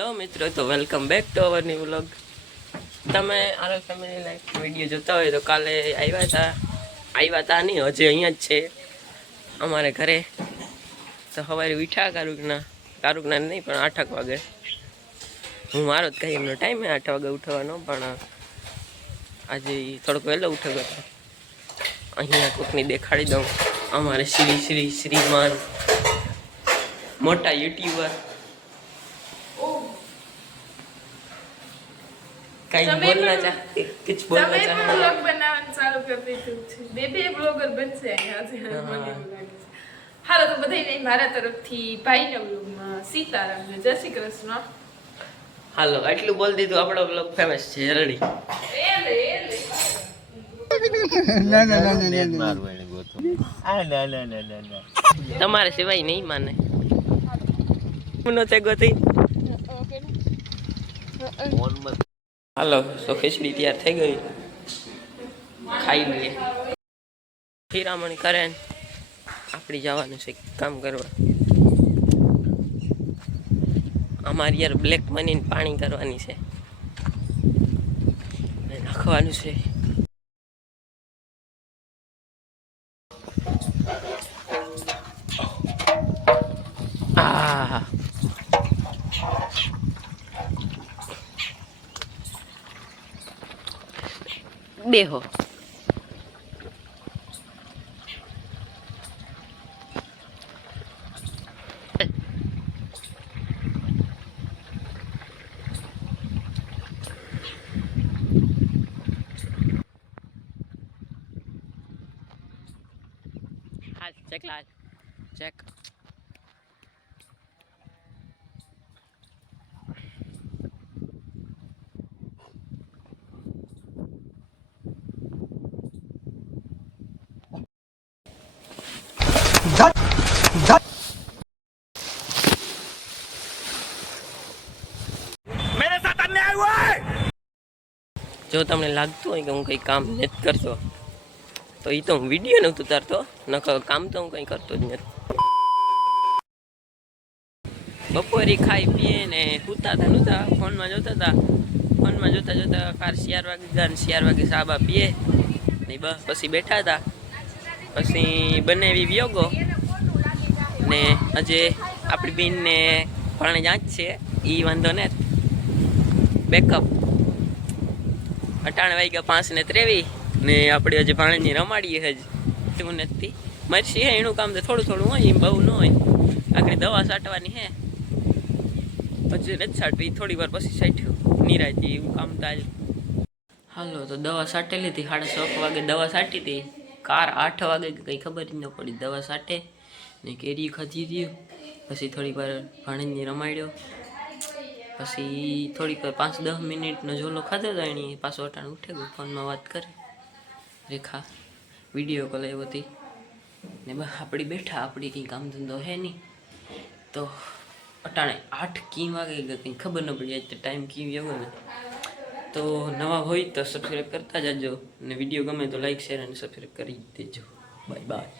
Hello મિત્રો, તો welcome back to our new vlog. તમે આરો ફેમિલી લાઈફ વિડીયો જોતા હોય તો કાલે આવ્યા હતા નહીં, હજી અહીંયા જ છે અમારે ઘરે. તો સવારે ઉઠ્યા કારુકના નહીં પણ 8 વાગે. હું મારો જ કહી એમનો ટાઈમ 8 વાગે ઉઠવાનો, પણ આજે થોડોક વહેલો ઉઠ્યો હતો. અહીંયા કોકની દેખાડી દઉં, અમારે શ્રીમાન મોટા યુટ્યુબર कहीं बोलना चाहते कुछ बोलना चाहते ब्लॉग बनाना चालू कर દીધું છે બે બ્લોગર બનશે અહીંયા છે મને એવું લાગે છે. હાલો તો બધાને મારા તરફથી ભાઈના બ્લોગમાં સીતારામ ને જય શ્રી કૃષ્ણ. હાલો આટલું બોલ દીધું, આપણો બ્લોગ ફેમસ છે રેડી. તમારે સિવાય નહીં માને ગોતી. હાલો તો ખીચડી તૈયાર થઈ ગઈ, ખાઈ લઈએ. હીરામણી કરે ને આપણે જવાનું છે કામ કરવા. અમારી યાર બ્લેક મની પાણી કરવાની છે, નાખવાનું છે. બેહો હાલ ચેક લાલ ચેક. જો તમને લાગતું હોય કે હું કંઈ કામ નથી કરતો તો એ તો હું વિડીયો નથી ઉતારતો, નકર કામ તો હું કંઈ કરતો જ નથી. બપોરે ખાઈ પીએ ને સૂતા નહોતા, ફોનમાં જોતા કાર 4 વાગે ગયા ને 4 વાગે સાબા પીએ ને બસ પછી બેઠા હતા. પછી બનાવી વ્યોગો ને આજે આપણી બેનને પાણી જાંચ છે, એ વાંધો ને બેકઅપ. 58 વાગ્યા 5:23 ને આપણે હજી પાણીની રમાડીએ હજી એવું નથી. મરસી હે એનું કામ તો થોડું હોય, એમ બહુ ન હોય. આગળ દવા છાંટવાની હે, હજી નથી છાંટવી, થોડી વાર પછી છાંટ્યું નિરાયતી એવું કામ તો આજે. હાલો તો દવા છાંટી લીધી, 6:30 વાગે દવા છાંટી હતી. કાર 8 વાગે કંઈ ખબર જ ન પડી દવા છાંટે ને કેરી ખાધી હતી. પછી થોડીક વાર પાણીની રમાડ્યો, પછી થોડીક વાર 5-10 મિનિટનો ઝોલો ખાધો હતો. એની પાછો અટાણે ઉઠે ગયો, ફોનમાં વાત કરે રેખા, વિડીયો કોલ આવ્યો હતી ને બસ આપણી બેઠા. આપણી કંઈ કામ ધંધો હે નહીં, તો અટાણે 8 કી વાગે કંઈ ખબર ન પડી. આજ તો ટાઈમ કી એવો ને. તો નવા હોય તો સબસ્ક્રાઈબ કરતા જજો, ને વિડીયો ગમે તો લાઈક શેર અને સબસ્ક્રાઈબ કરી દેજો. Bye bye.